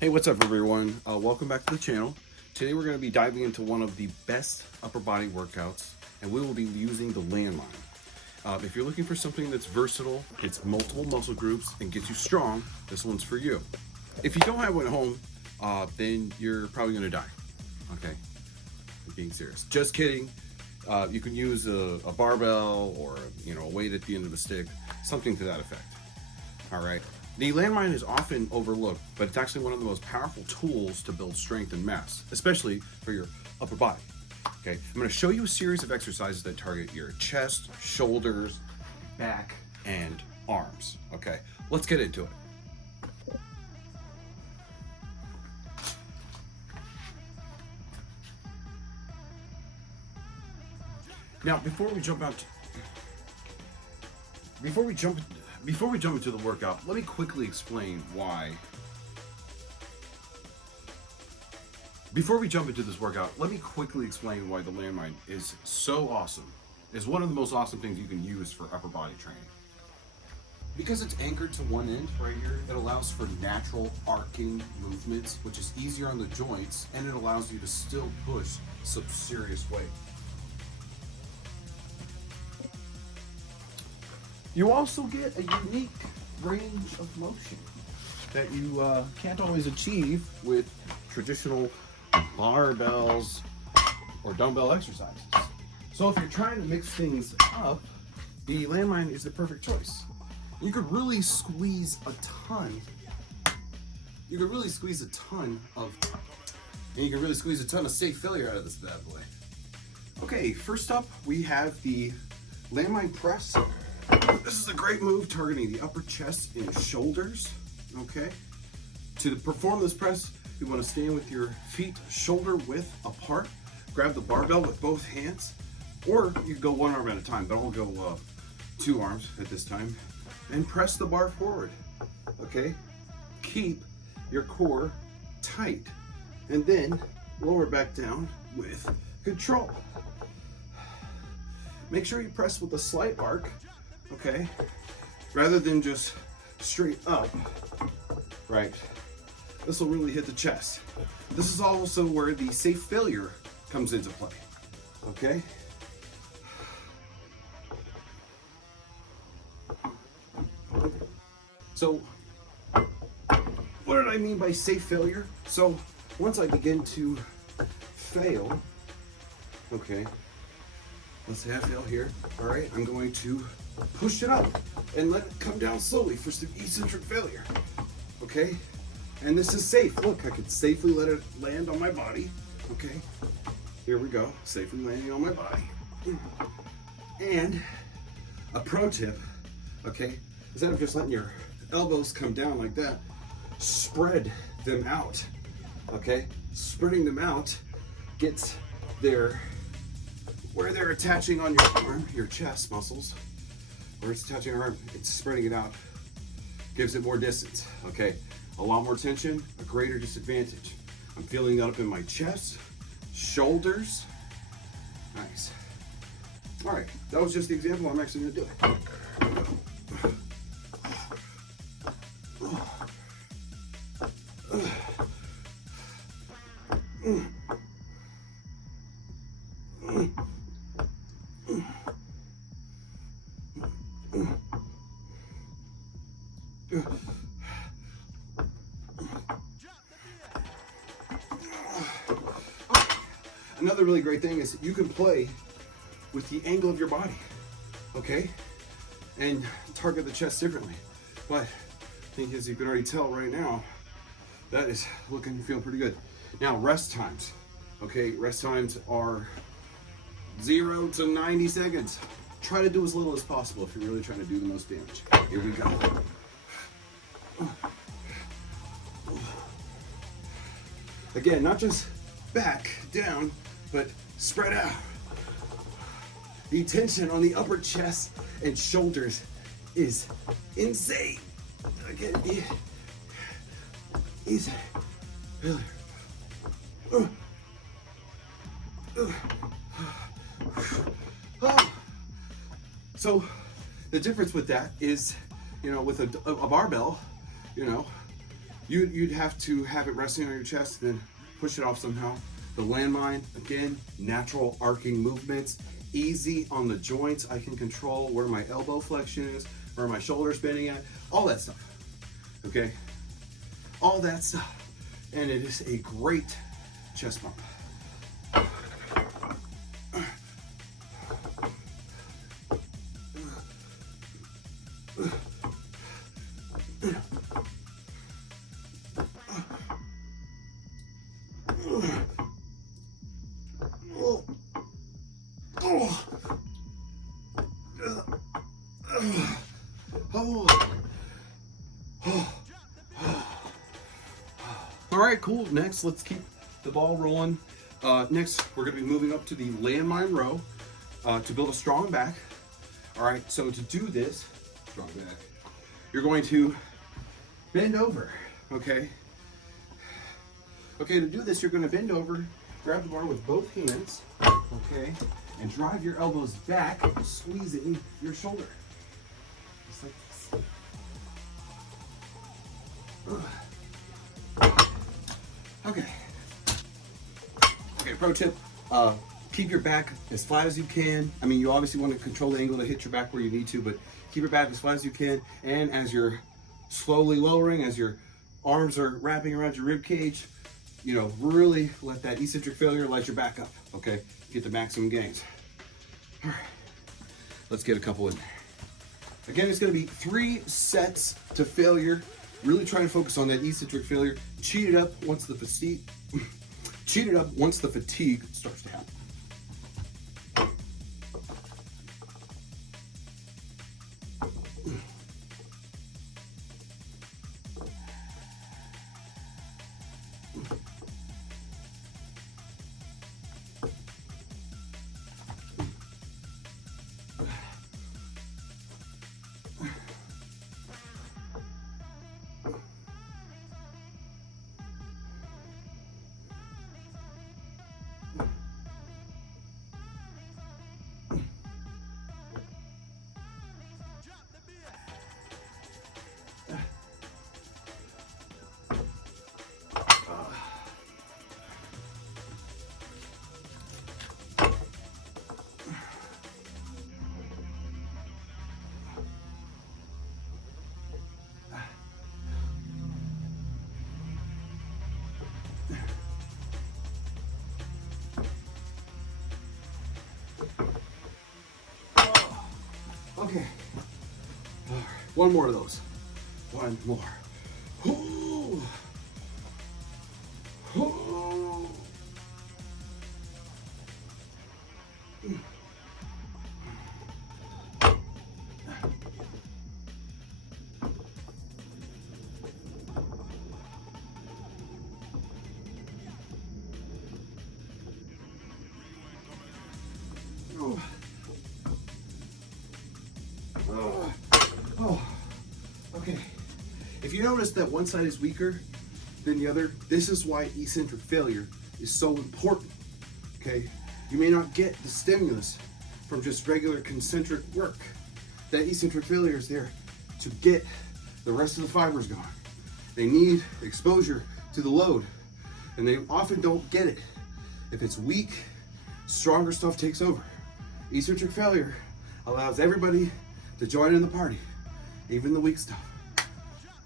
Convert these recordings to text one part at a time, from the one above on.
Hey, what's up everyone? Welcome back to the channel. Today we're going to be diving into one of the best upper body workouts, and we will be using the landmine. If you're looking for something that's versatile, hits multiple muscle groups, and gets you strong, this one's for you. If you don't have one at home, then you're probably going to die. Okay, I'm being serious. Just kidding. You can use a barbell or a weight at the end of a stick, something to that effect. All right. The landmine is often overlooked, but it's actually one of the most powerful tools to build strength and mass, especially for your upper body. Okay, I'm going to show you a series of exercises that target your chest, shoulders, back, and arms. Okay, let's get into it. Now, before we jump into the workout, let me quickly explain why. Before we jump into this workout, let me quickly explain why the landmine is so awesome. It's one of the most awesome things you can use for upper body training. Because it's anchored to one end right here, it allows for natural arcing movements, which is easier on the joints, and it allows you to still push some serious weight. You also get a unique range of motion that you can't always achieve with traditional barbells or dumbbell exercises. So if you're trying to mix things up, the landmine is the perfect choice. You could really squeeze a ton. You can really squeeze a ton of safe failure out of this bad boy. Okay, first up we have the landmine press. This is a great move targeting the upper chest and shoulders, okay? To perform this press, you want to stand with your feet shoulder width apart, grab the barbell with both hands, or you can go one arm at a time, but I'll go two arms at this time, and press the bar forward, okay? Keep your core tight, and then lower back down with control. Make sure you press with a slight arc, okay, rather than just straight up, right? This will really hit the chest. This is also where the safe failure comes into play, okay? So, what did I mean by safe failure? So, once I begin to fail, okay, let's say I fail here, all right, I'm going to push it up and let it come down slowly for some eccentric failure, okay? And this is safe. Look, I can safely let it land on my body, okay? Here we go, safely landing on my body. And a pro tip, okay, instead of just letting your elbows come down like that, spread them out, okay? Spreading them out gets where they're attaching on your arm, your chest muscles, where it's attaching your arm, it's spreading it out, gives it more distance, okay? A lot more tension, a greater disadvantage. I'm feeling that up in my chest, shoulders. Nice. All right, that was just the example. I'm actually gonna do it. Another really great thing is you can play with the angle of your body, okay? And target the chest differently. But I think as you can already tell right now, that is looking and feeling pretty good. Now, rest times, okay? Rest times are 0 to 90 seconds. Try to do as little as possible if you're really trying to do the most damage. Here we go. Again, not just back down, but spread out. The tension on the upper chest and shoulders is insane. Again, easy. So the difference with that is, with a barbell, You'd have to have it resting on your chest, then push it off somehow. The landmine, again, natural arcing movements, easy on the joints. I can control where my elbow flexion is, where my shoulder's bending at, all that stuff, okay? All that stuff. And it is a great chest pump. All right, cool. Next, let's keep the ball rolling. Next, we're going to be moving up to the landmine row to build a strong back. All right, so to do this, strong back, you're going to bend over, okay? Okay, to do this, you're going to bend over, grab the bar with both hands, okay, and drive your elbows back, squeezing your shoulder. Just like this. Okay. Okay, pro tip, keep your back as flat as you can. I mean, you obviously want to control the angle to hit your back where you need to, but keep your back as flat as you can. And as you're slowly lowering, as your arms are wrapping around your rib cage, you know, really let that eccentric failure light your back up, okay? Get the maximum gains. All right, let's get a couple in there. Again, it's gonna be 3 sets to failure. Really try and focus on that eccentric failure. Cheat it up once the fatigue, starts to happen. Okay. All right. One more of those. One more. Ooh. Ooh. Oh, okay. If you notice that one side is weaker than the other, this is why eccentric failure is so important, okay? You may not get the stimulus from just regular concentric work. That eccentric failure is there to get the rest of the fibers going. They need exposure to the load, and they often don't get it. If it's weak, stronger stuff takes over. Eccentric failure allows everybody to join in the party, even the weak stuff.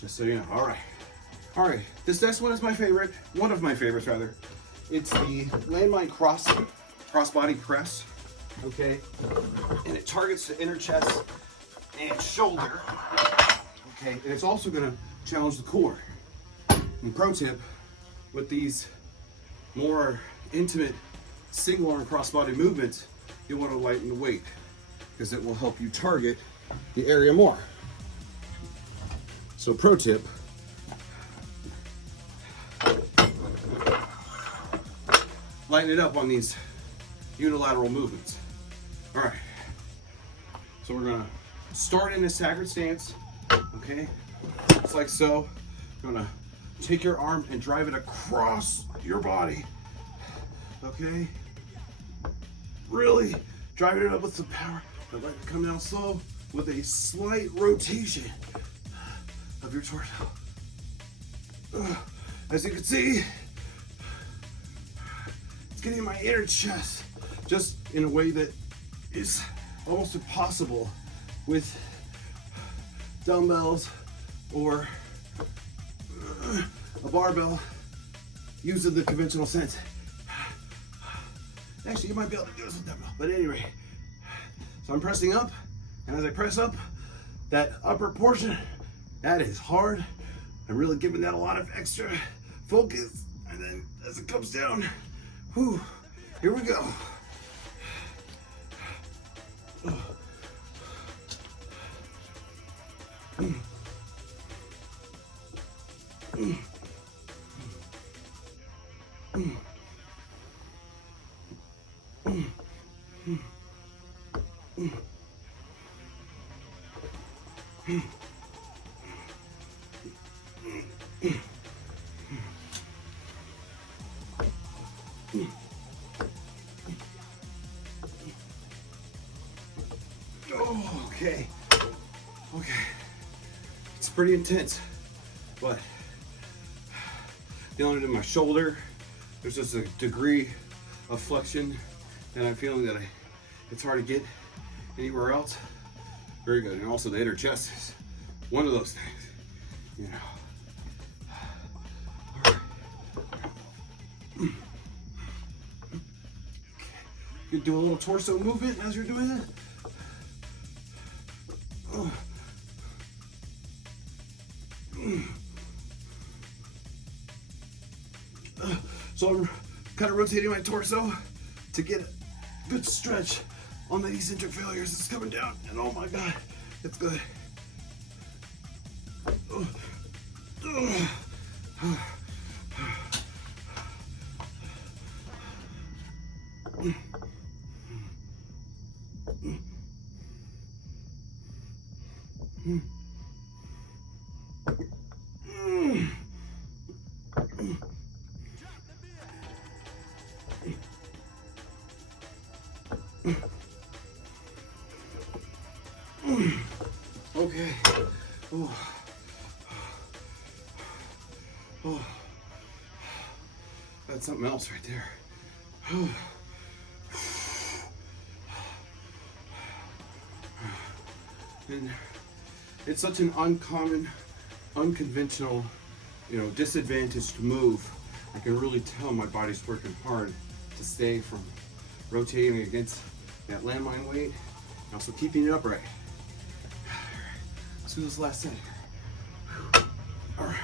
Just so you know. All right. This next one is my favorite. One of my favorites, rather. It's the landmine crossbody press. Okay, and it targets the inner chest and shoulder. Okay, and it's also going to challenge the core. And pro tip, with these more intimate single arm crossbody movements, you want to lighten the weight because it will help you target the area more. So pro tip, lighten it up on these unilateral movements. All right, so we're gonna start in a staggered stance, okay? Just like so. You're gonna take your arm and drive it across your body, okay? Really driving it up with some power, but let it come down slow with a slight rotation of your torso. As you can see, it's getting my inner chest just in a way that is almost impossible with dumbbells or a barbell used in the conventional sense. Actually, you might be able to do this with dumbbell, but anyway. So I'm pressing up, and as I press up, that upper portion, that is hard. I'm really giving that a lot of extra focus, and then as it comes down, whew, here we go. Oh, okay. It's pretty intense, but feeling it in my shoulder. There's just a degree of flexion, and I'm feeling that it's hard to get anywhere else. Very good. And also the inner chest is one of those things, you know. All right. You can do a little torso movement as you're doing it. So I'm kind of rotating my torso to get a good stretch on the eccentric failures. It's coming down, and oh my God, it's good. Okay. Oh. That's something else right there. And it's such an uncommon, unconventional, disadvantaged move. I can really tell my body's working hard to stay from rotating against that landmine weight and also keeping it upright. Let's do this last set. All right.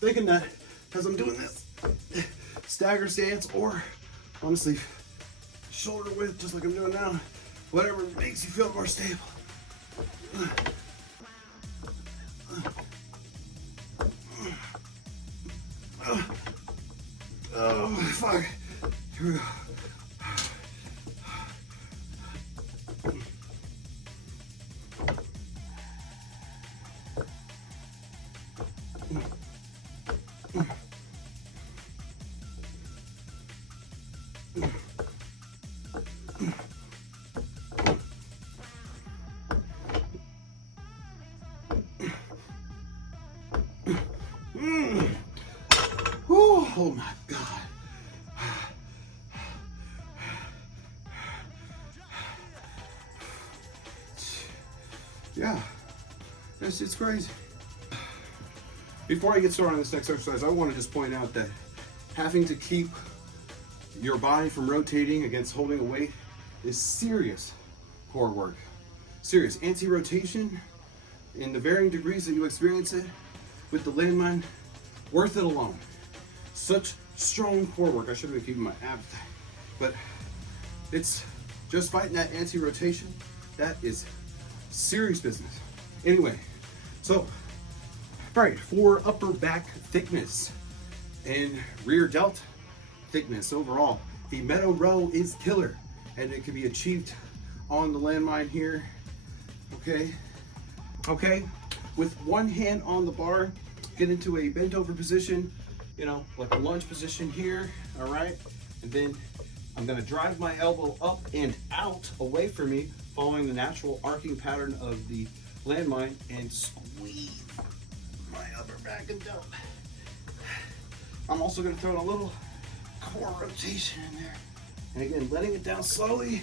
Thinking that as I'm doing this stagger stance, or honestly shoulder width, just like I'm doing now, whatever makes you feel more stable. Oh, fuck. Here we go. Oh my God. Yeah, it's crazy. Before I get started on this next exercise, I want to just point out that having to keep your body from rotating against holding a weight is serious core work. Serious anti-rotation in the varying degrees that you experience it with the landmine, worth it alone. Such strong core work. I should have been keeping my abs tight, but it's just fighting that anti-rotation. That is serious business. Anyway, so, right, for upper back thickness and rear delt thickness overall, the Meadow Row is killer, and it can be achieved on the landmine here. Okay, with one hand on the bar, get into a bent over position, like a lunge position here, all right? And then I'm gonna drive my elbow up and out away from me, following the natural arcing pattern of the landmine and squeeze my upper back and dump. I'm also going to throw in a little core rotation in there. And again, letting it down slowly.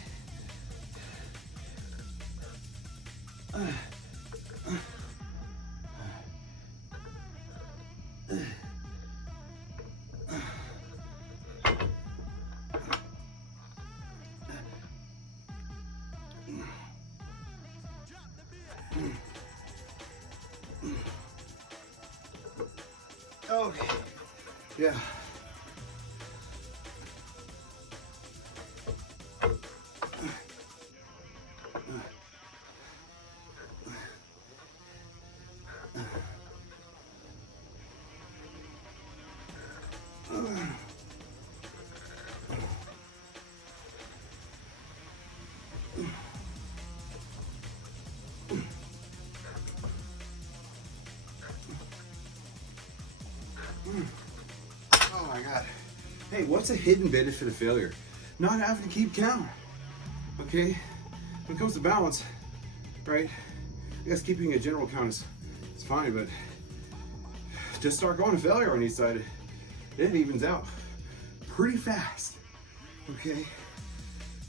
Okay. Yeah. Oh my God. Hey, what's a hidden benefit of failure? Not having to keep count. Okay? When it comes to balance, right? I guess keeping a general count is fine, but just start going to failure on each side. It evens out pretty fast. Okay?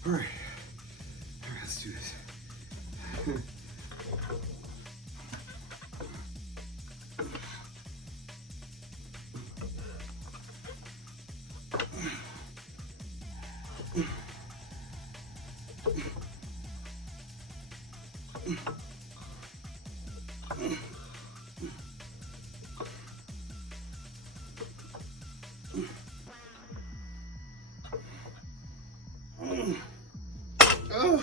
All right. All right, let's do this. Oh.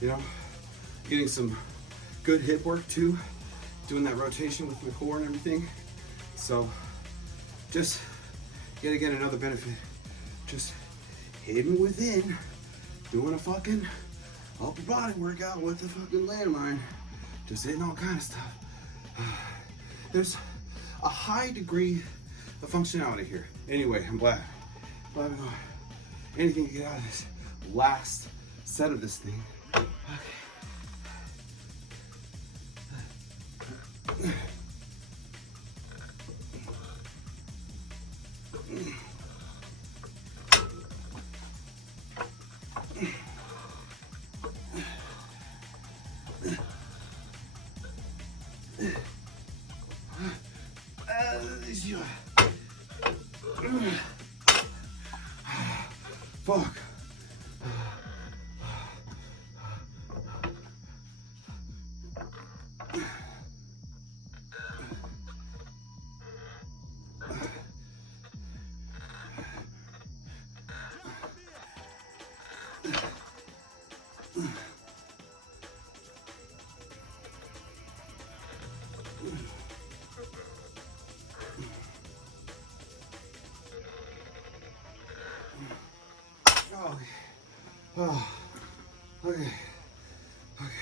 You know, getting some good hip work too, doing that rotation with my core and everything. So just yet again another benefit, just hidden within, doing a fucking upper body workout with the fucking landmine, just hitting all kind of stuff. There's a high degree of functionality here. Anyway, I'm glad we got anything to get out of this last set of this thing. Fuck. Okay. Oh, okay. Okay.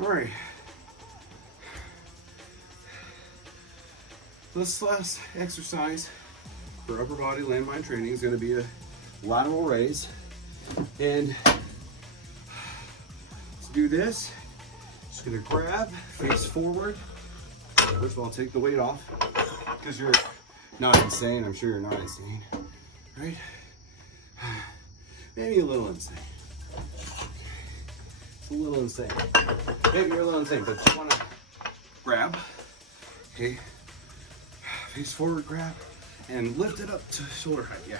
All right. This last exercise for upper body landmine training is going to be a lateral raise. And let's do this. Just going to grab, face forward. First of all, take the weight off because you're not insane. I'm sure you're not insane, right? Maybe a little insane. It's a little insane. Maybe you're a little insane, but you want to grab, okay? Face forward, grab, and lift it up to shoulder height. Yeah.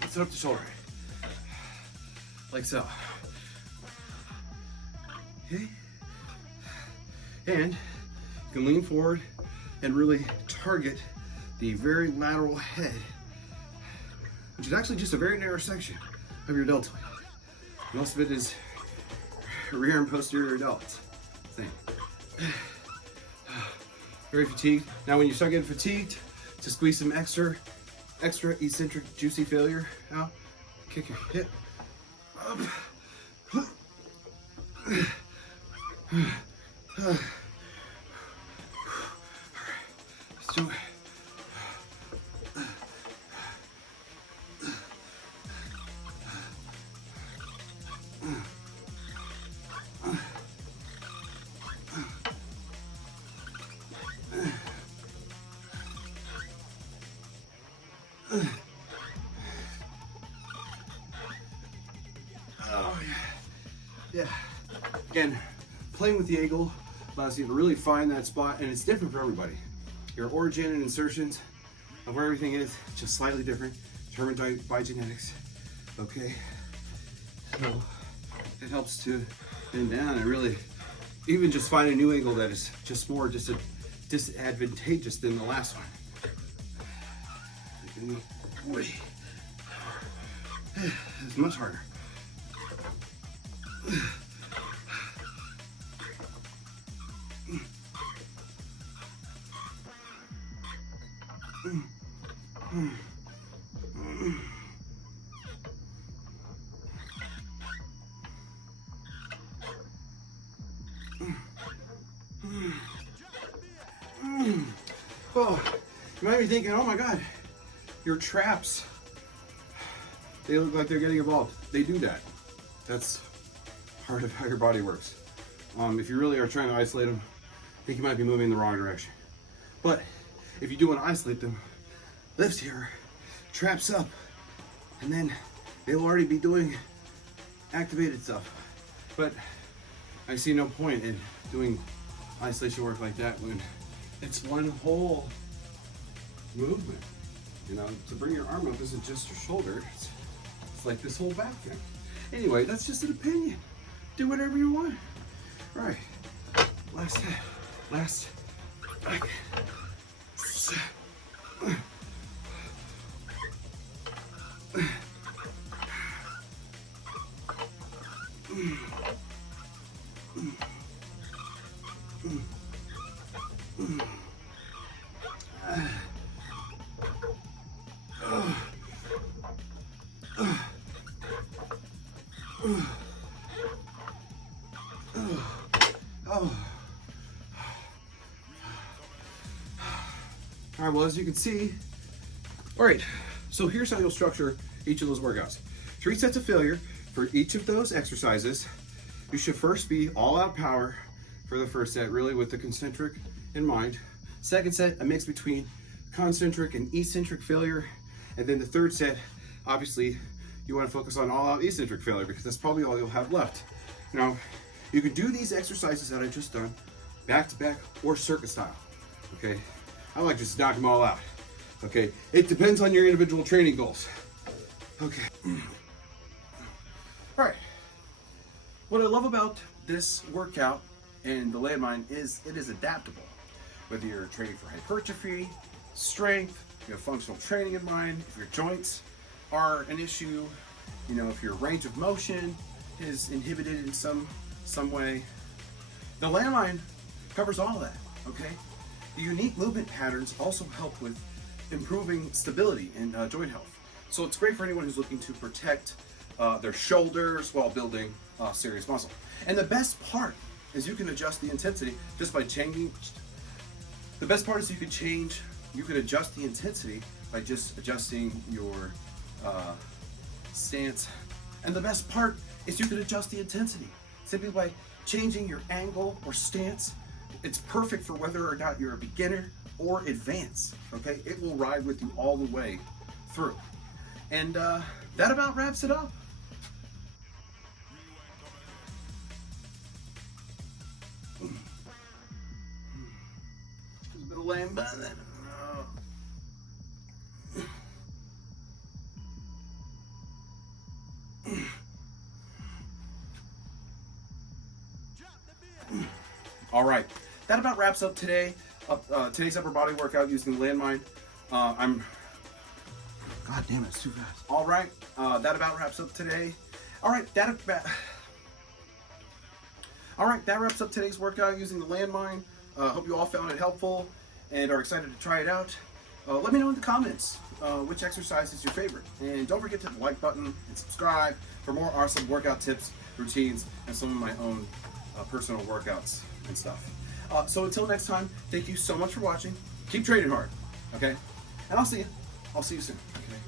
Lift it up to shoulder height. Like so. Okay. And you can lean forward and really target the very lateral head, which is actually just a very narrow section of your deltoid. Most of it is rear and posterior delts thing. Very fatigued. Now when you start getting fatigued, to squeeze some extra eccentric juicy failure out, kick your hip up. Let's do it. Oh yeah. Again, playing with the angle allows you to really find that spot, and it's different for everybody. Your origin and insertions of where everything is just slightly different, determined by genetics. Okay, so it helps to bend down and really even just find a new angle that is just more disadvantageous than the last one. It's much harder. Oh, you might be thinking, oh my God, your traps, they look like they're getting involved. They do that. That's part of how your body works. If you really are trying to isolate them, I think you might be moving in the wrong direction. But if you do want to isolate them, lift here, traps up, and then they will already be doing activated stuff. But I see no point in doing isolation work like that when it's one whole movement. You know, to bring your arm up isn't just your shoulder, it's like this whole back thing. Anyway, that's just an opinion. Do whatever you want. All right, last set, last, back. All right, well, as you can see, all right, so here's how you'll structure each of those workouts. 3 sets of failure for each of those exercises. You should first be all out power for the first set, really with the concentric in mind. Second set, a mix between concentric and eccentric failure. And then the third set, obviously, you want to focus on all out eccentric failure because that's probably all you'll have left. Now, you can do these exercises that I just done back to back or circuit style, okay? I like just knock them all out, okay? It depends on your individual training goals. Okay. All right. What I love about this workout and the landmine is it is adaptable. Whether you're training for hypertrophy, strength, you have functional training in mind, if your joints are an issue, you know, if your range of motion is inhibited in some way, the landmine covers all of that, okay? The unique movement patterns also help with improving stability and joint health. So it's great for anyone who's looking to protect their shoulders while building serious muscle. And the best part is you can adjust the intensity just by changing. The best part is you can adjust the intensity by just adjusting your stance. And the best part is you can adjust the intensity simply by changing your angle or stance. It's perfect for whether or not you're a beginner or advanced, okay? It will ride with you all the way through. And that about wraps it up. There's a bit of lame button. All right, that about wraps up today's upper body workout using the landmine. I'm God damn it, it's too fast. All right, that about wraps up today. All right, that wraps up today's workout using the landmine. Hope you all found it helpful and are excited to try it out. Let me know in the comments which exercise is your favorite. And don't forget to hit the like button and subscribe for more awesome workout tips, routines, and some of my own personal workouts and stuff. So until next time, thank you so much for watching. Keep training hard, okay? And I'll see you. I'll see you soon, okay?